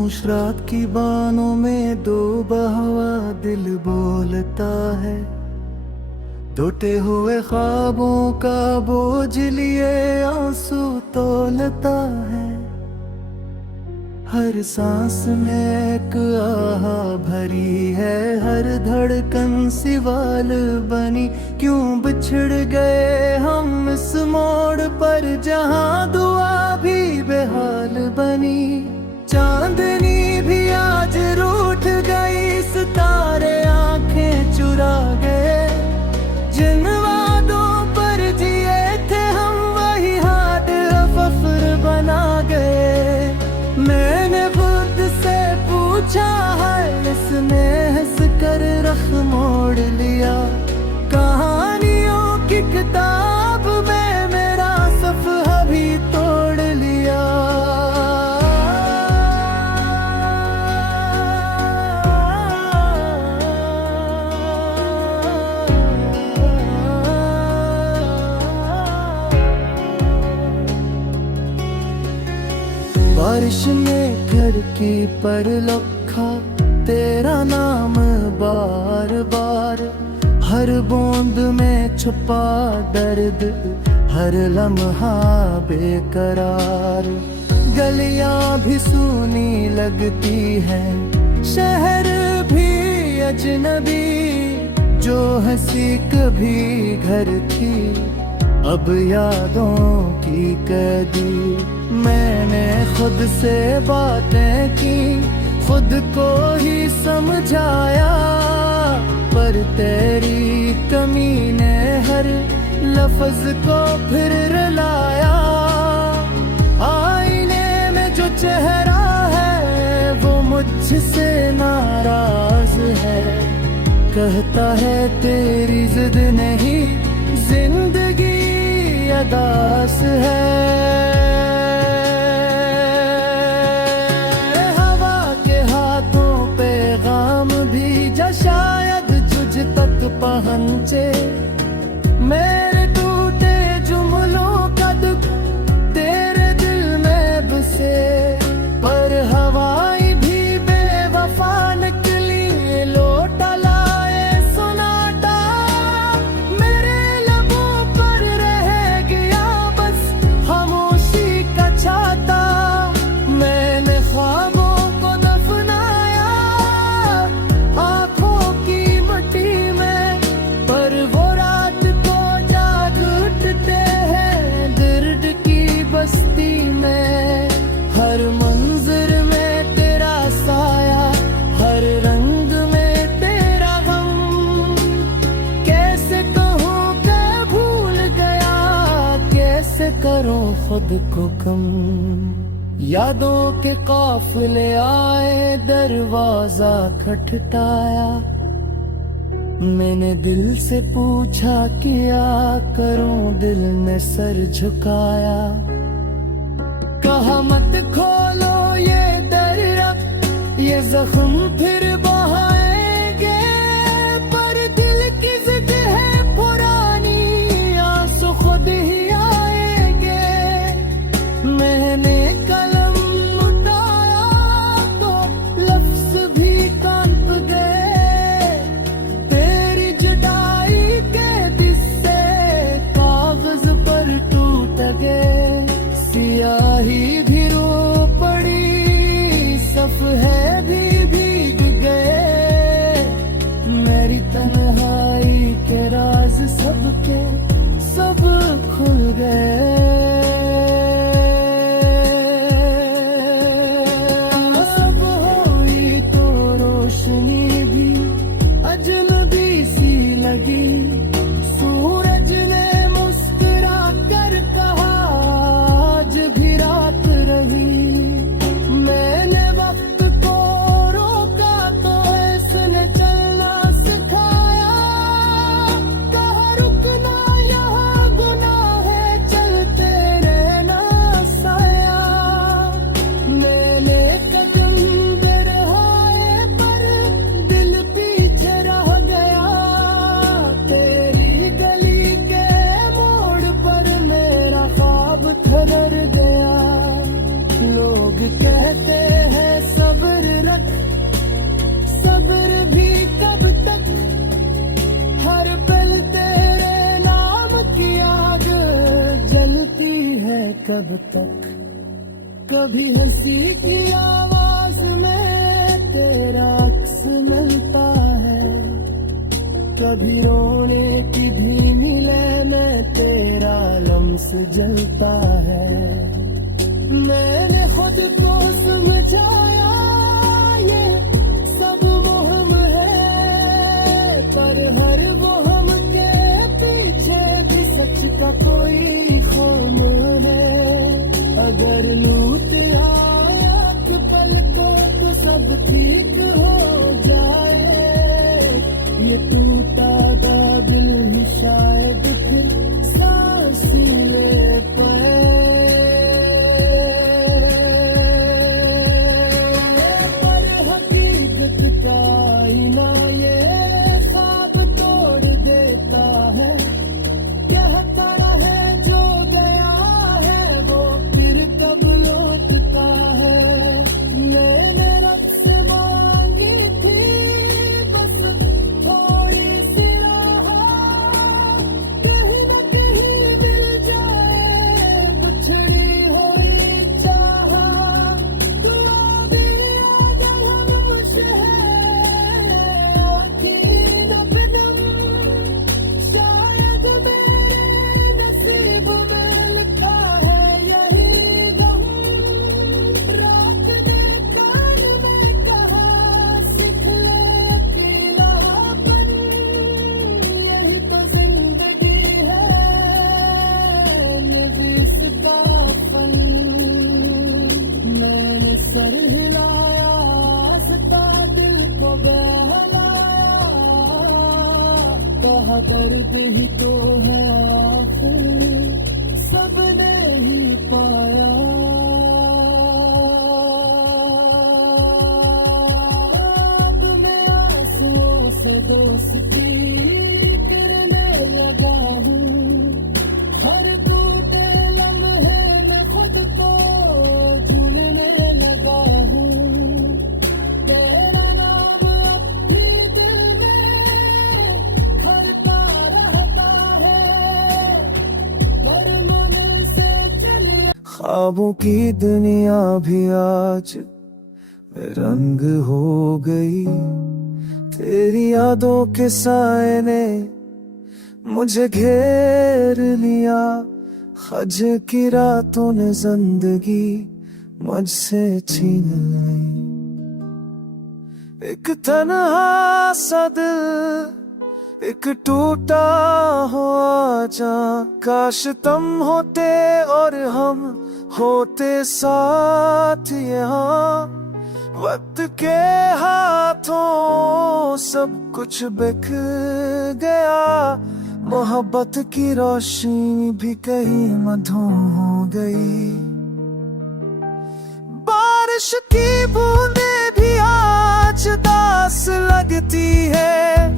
खामोश रात की बानों में दो बहवा दिल बोलता है। टूटे हुए ख्वाबों का बोझ लिए आंसू तोलता है। हर सांस में एक आहा भरी है, हर धड़कन सवाल बनी। क्यों बिछड़ गए हम इस मोड़ पर, जहां दुआ भी बेहाल बनी। चांदनी भी आज रूठ गई, सितारे आंखें चुरा गए। जिन वादों पर जिए थे हम, वही हाथ फख्र बना गए। मैंने खुद से पूछा है, इसने हंस कर रख मोड़ लिया। कहानियों की किताब में मेरा सफ़ा भी तोड़ लिया। बारिश ने खिड़की पर लिखा तेरा नाम बार बार। हर बूंद में छुपा दर्द, हर लम्हा बेकरार। गलियां भी सूनी लगती हैं, शहर भी अजनबी। जो हंसी कभी घर थी, अब यादों की कैदी। मैंने खुद से बातें की, खुद को ही समझाया। पर तेरी कमी ने हर लफ्ज को फिर रुलाया। आईने में जो चेहरा है, वो मुझसे नाराज है। कहता है तेरी जिद नहीं, जिंदगी अदास है। हवा के हाथों पे गाम भीजा, शायद तुझ तक पहुंचे। मेरे टूटे जुमलों का दुख तेरे दिल में बसे। पर हवाएं भी बेवफा निकली, लौटा लाए सुनाटा। मेरे लबों पर रह गया बस खामोशी का छाता। मैंने ख्वाबों को दफनाया आंखों की मट्टी में। पर वो रात को जाग उठते हैं दर्द की बस्ती में। हर मंजर में तेरा साया, हर रंग में तेरा गम। कैसे कहूँ कि भूल गया, कैसे करूँ खुद को कम। यादों के काफिले आए, दरवाजा खटखटाया। मैंने दिल से पूछा क्या करूं, दिल ने सर झुकाया। कहा मत खोलो ये दरिया, ये जख्म फिर बहाएंगे। पर दिल की जिद है पुरानी, आंसू खुद ही आएंगे। मैंने कलम उठाया तो लफ्ज भी कांप गए। तेरी जुदाई के किस्से कागज पर टूट गए। सियाही भी रो पड़ी, सफ़े भी भीग कब तक। कभी हंसी की आवाज में तेरा अक्स मिलता है, कभी रोने की धीमी लय में तेरा लम्स जलता है। मैंने खुद को समझाया ये सब वहम है, पर हर वहम के पीछे भी सच का कोई ख़ौम है। अगर लूट आया कि पल को तो सब ठीक हो जाए, ये टूटा दा दिल ही शायद फिर सांस ले पाए। पर हकीकत का आईना ये ख्वाब तोड़ देता है, कहता है जो गया है वो फिर कब लौटता है। मैंने रब से मांगी थी बस थोड़ी सी राहत, कहीं न कहीं मिल जाए बिछड़ी हुई चाहत। दुआ भी आदम है आँखी न बिनम, शायद मेरे नसीब में लिखा है यही गम। रात ने कान में कहा सीख ले अकेलापन, यही तो जिंदगी है निविस का फन। मैंने सर हिलाया सता दिल को बहलाया, कहा दर्द ही तो है आखिर सबने ही पाया। अब मैं आंसुओं से दोस्ती करने लगा हूँ, हर टूटे लम्हे में खुद को ढूंढने लगा हूँ। तेरा नाम अब भी दिल में खरता रहता है, पर मन से चलिए। ख्वाबों की दुनिया भी आज रंग हो गई, तेरी यादों के साए ने मुझे घेर लिया। हज की रातों ने जिंदगी मुझसे छीन ली। एक तन्हा सा दिल, एक टूटा हुआ जान, काश तुम होते और हम होते साथ यहाँ। वक्त के हाथों सब कुछ बिखर गया, मोहब्बत की रोशनी भी कहीं मधुम हो गई। बारिश की बूंदें भी आज दास लगती है,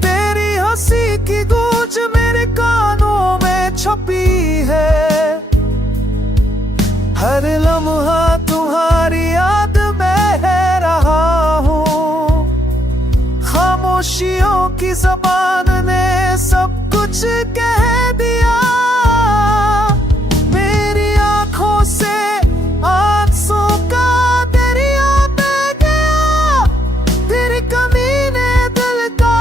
तेरी हंसी की गूंज मेरे कानों में छपी है। हर लम्हा तुम्हारी याद में है रहा हूँ, खामोशियों की ज़बान ने सब कुछ कह दिया। मेरी आँखों से आंसू का दरिया बह गया, तेरी कमी ने दिल का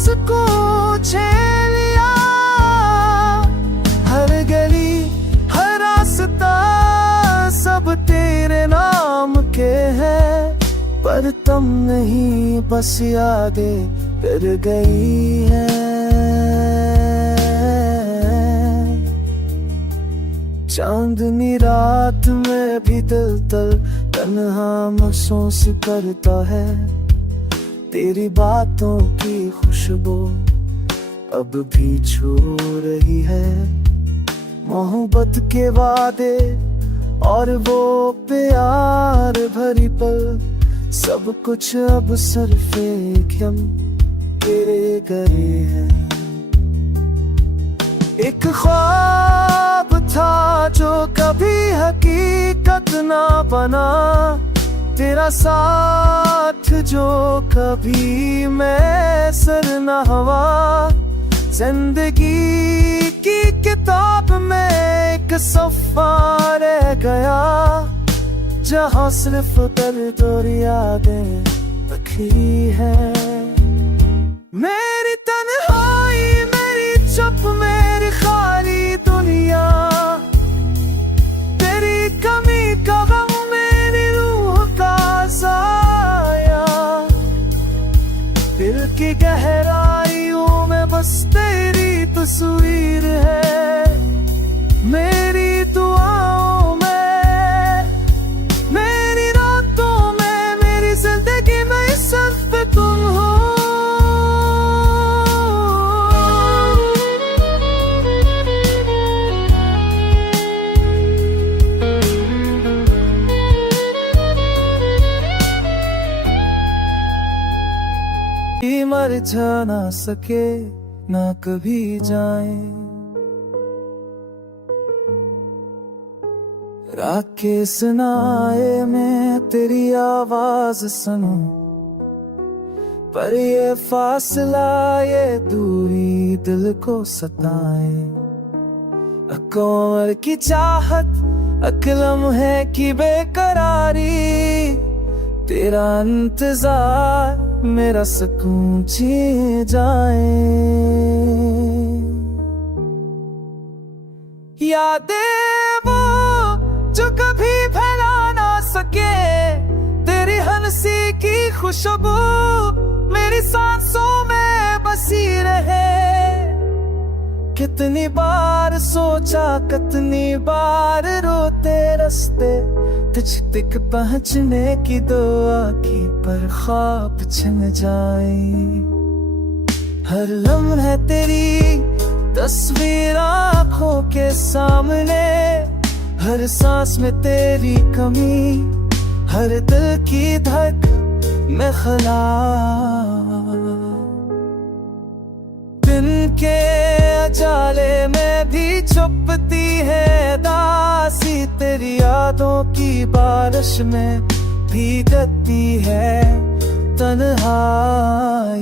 सुकून छीन लिया। हर गली हर रास्ता सब तेरे नाम के हैं, पर तुम नहीं बस यादें कर गई है। चांदनी रात में भी दिल तन्हा महसूस करता है, तेरी बातों की खुशबू अब भी छू रही है। मोहब्बत के वादे और वो प्यार भरी पल, सब कुछ अब सिर्फ एक हम तेरे करे हैं। एक ख्वाब था जो कभी हकीकत ना बना, तेरा साथ जो कभी मैसर न हुआ। जिंदगी की किताब में एक सफ़ा रह गया, जहाँ सिर्फ दर्द और यादें लिखी है। मेरी तन्हाई, मेरी चुप, मेरी खाली दुनिया, तेरी कमी का गम मेरी रूह का साया। दिल की गहराइयों में बस तेरी तस्वीर है, मेरी दुआओं में, मेरी रातों में, मेरी जिंदगी में सिर्फ तुम हो। मर जा ना सके ना कभी जाए, रात के सुनाए मैं तेरी आवाज सुनूं, पर ये फासला, ये दूरी दिल को सताए। अकौर की चाहत, अकलम है कि बेकरारी, तेरा इंतजार मेरा सुकून छीन जाए। यादें वो जो कभी फैला ना सके, तेरी हंसी की खुशबू मेरी सांसों में बसी रहे। कितनी बार सोचा, कितनी बार रोते रास्ते, तुझ तक पहुंचने की दुआ की, पर ख्वाब छिन जाए। हर लम्हे तेरी तस्वीर आँखों के सामने, हर सांस में तेरी कमी, हर दिल की धक में खला। दिन के अजाले में भी छुपती है दासी, तेरी यादों की बारिश में भीगती है तन्हाई।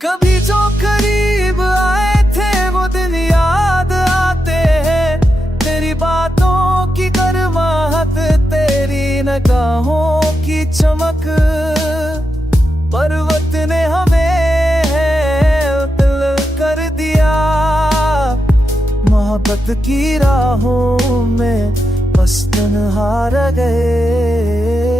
कभी जो करीब आए थे वो दिन याद आते हैं, तेरी बातों की गर्माहट, तेरी निगाहों की चमक। पर्वत ने हमें दिल कर दिया, मोहब्बत की राहों में बस तन्हा रह गए।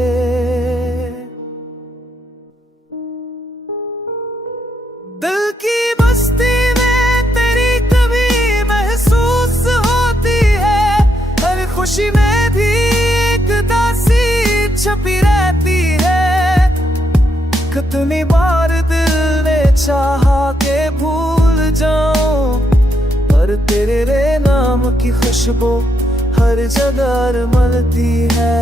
दिल की बस्ती में तेरी कभी महसूस होती है, हर खुशी में भी एक दासी छपी रहती है। कितनी बार दिल ने चाहा के भूल जाऊं, पर तेरे रे नाम की खुशबू हर जगह मलती है।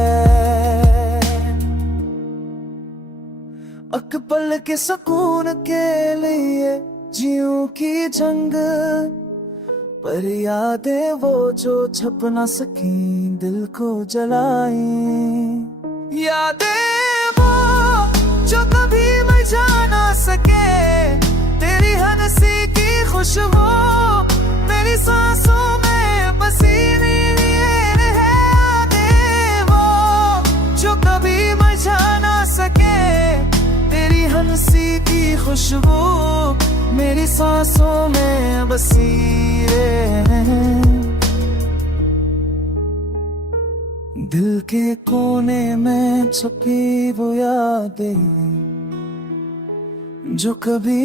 अकबल के सुकून के लिए जियूं की जंग, पर यादें वो जो छप ना सकी दिल को जलाएं। यादें वो जो कभी मर जा ना सके, तेरी हंसी की खुशबू मेरी सांसों में बसी मेरी है। यादें वो जो कभी मर जा ना सके, तेरी हंसी की खुशबू मेरी सांसों में बसी है। दिल के कोने में छुपी वो यादें जो कभी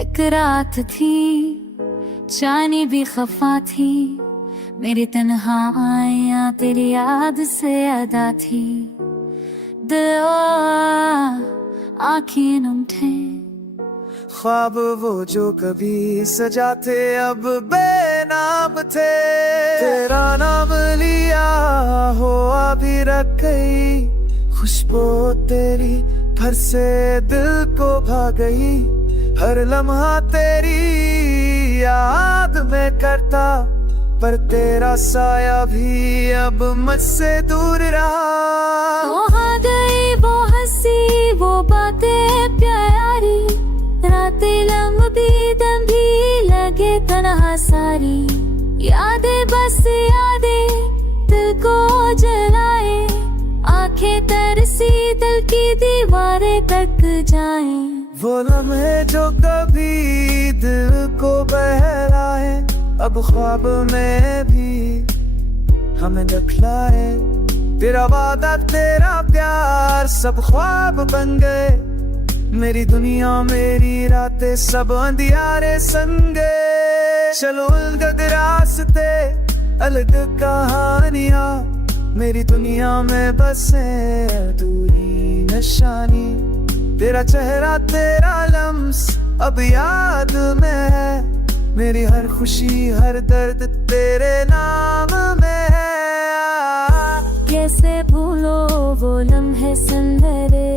एक रात थी, चांदनी भी खफा थी, मेरी तन्हाइयाँ तेरी याद से अदा थी। दिल आँखें नम थे, ख्वाब वो जो कभी सजा थे अब बेनाम थे। तेरा नाम लिया हो अभी रख गई, खुशबू तेरी घर से दिल को भा गई। हर लम्हा तेरी याद में करता, पर तेरा साया भी अब मुझसे दूर रहा। वो आ गई वो हंसी वो बातें प्यारी, रात तन्हा सारी यादें बस यादें दिल को जलाए, आंखें तरसी दिल की दीवारें तक जाएं। वो लम्हे जो कभी दिल को बहलाए, अब ख्वाब में भी हमें दिखलाए। तेरा वादा तेरा प्यार सब ख्वाब बन गए, मेरी दुनिया मेरी रातें सब अंधियारे सन गए। चलो उलझ रास्ते अलग कहानियां, मेरी दुनिया में बसे अधूरी निशानी। तेरा चेहरा तेरा लम्स अब याद में है, मेरी हर खुशी हर दर्द तेरे नाम में है। कैसे भूलो वो लम्हे सुनहरे,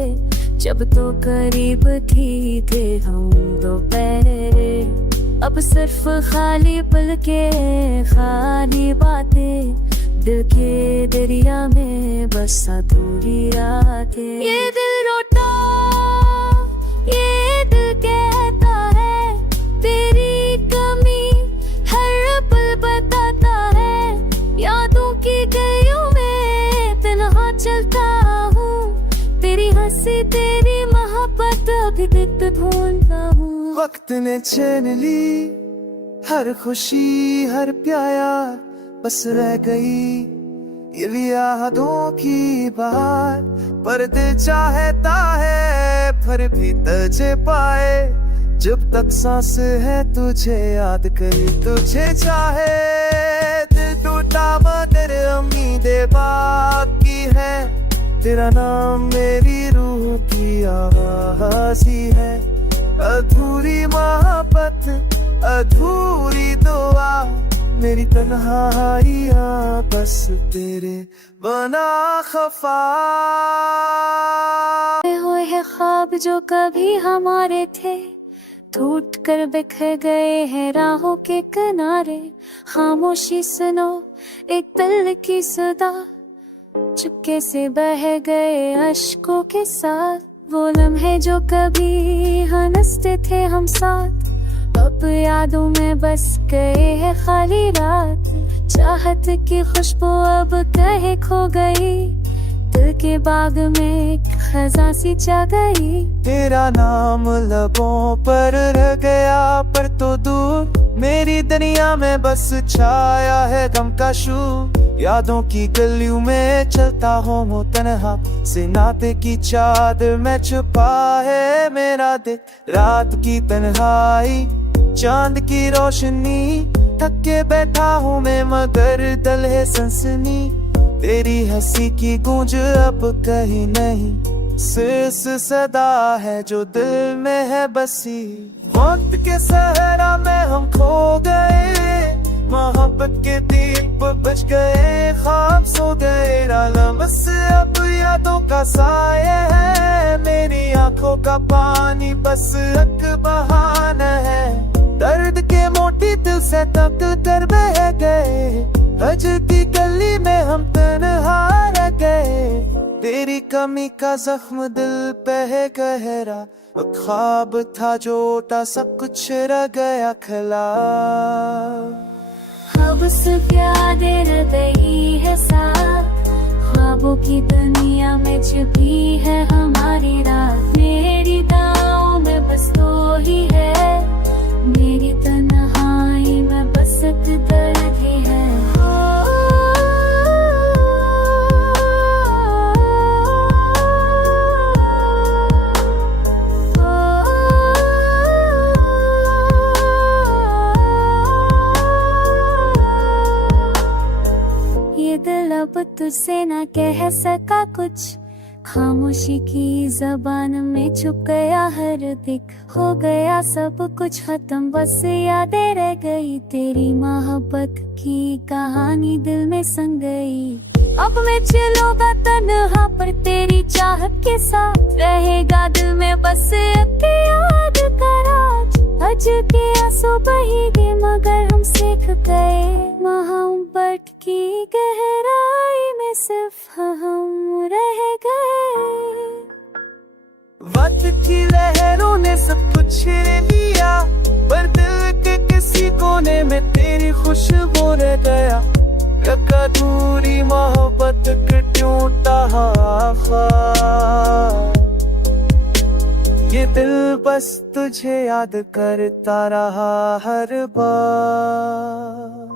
जब तो करीब थी थे हम दोपहरे। अब सिर्फ खाली पल के खाली बातें, दिल के दरिया में बस अधूरी रातें। ये दिल रोता ये दिल कहता है, तेरी कमी हर पल बताता है। यादों की गलियों में तन्हा चलता हूँ, तेरी हंसी तेरी मोहब्बत अभी तक ढूंढता हूँ। वक्त ने छीन ली हर खुशी हर प्यार, बस रह गई ये यादों की बात। पर दिल चाहता है फिर भी तुझे पाए, जब तक सांस है तुझे याद करी तुझे चाहे। दिल टूटा मगर उम्मीदें बाकी है, तेरा नाम मेरी रूह की आवाज़ ही है। अधूरी मोहब्बत अधूरी दुआ, मेरी तन्हाइयाँ बस तेरे बना खफा। हुए हैं ख्वाब जो कभी हमारे थे, टूट कर बिखर गए हैं राहों के किनारे। खामोशी सुनो एक दिल की सदा, चुपके से बह गए अश्कों के साथ। वो लम्हे जो कभी हंसते थे हम साथ, अब यादों में बस गए हैं खाली रात। चाहत की खुशबू अब कहीं खो गई, दिल के बाग में एक खजा सी चा गई। तेरा नाम लबों पर रह गया पर तो दूर, मेरी दुनिया में बस छाया है गम का शूर। यादों की गलियों में चलता हूँ तन्हा, से नाते की चादर में छुपा है मेरा दिल। रात की तन्हाई चांद की रोशनी, थक के बैठा हूँ मैं मगर दिल है सनसनी। तेरी हंसी की गूंज अब कहीं नहीं, सिर्फ सदा है जो दिल में है बसी। वक्त के सहरा में हम खो गए, मोहब्बत के दीप बुझ गए, ख्वाब सो गए। बस अब यादों का साया है, मेरी आंखों का पानी बस एक बहाना है। दर्द के मोटी दिल से तक कर बह गए, हजती गली में हम तन्हा रह गए। तेरी कमी का जख्म दिल पे है गहरा, वो ख्वाब था जोटा सब कुछ रह गया खिला। अब सिर्फ यादें रह गई है साथ, ख्वाबों की दुनिया में छुपी है हमारी रात। मेरी दाओं में बस तो ही है, मेरी तन्हाई में बस एक दर्द ही है। ये दिल अब तुझसे ना कह सका कुछ, खामोशी की जबान में छुप गया हर दिख। हो गया सब कुछ खत्म बस यादें रह गई, तेरी मोहब्बत की कहानी दिल में संग गई। अब मैं चलूंगा तन्हा पर तेरी चाहत के साथ, रहेगा दिल में बस एक याद का राज। आज के आंसू बहेंगे मगर हम सीख गए, मोहब्बत की गहराई में सिर्फ हम रह गए। वक्त की लहरों ने सब कुछ छीन लिया, पर दिल के किसी कोने में तेरी खुशबू रह गया, एक अधूरी मोहब्बत के टूटा ख्वाब। ये दिल बस तुझे याद करता रहा हर बार।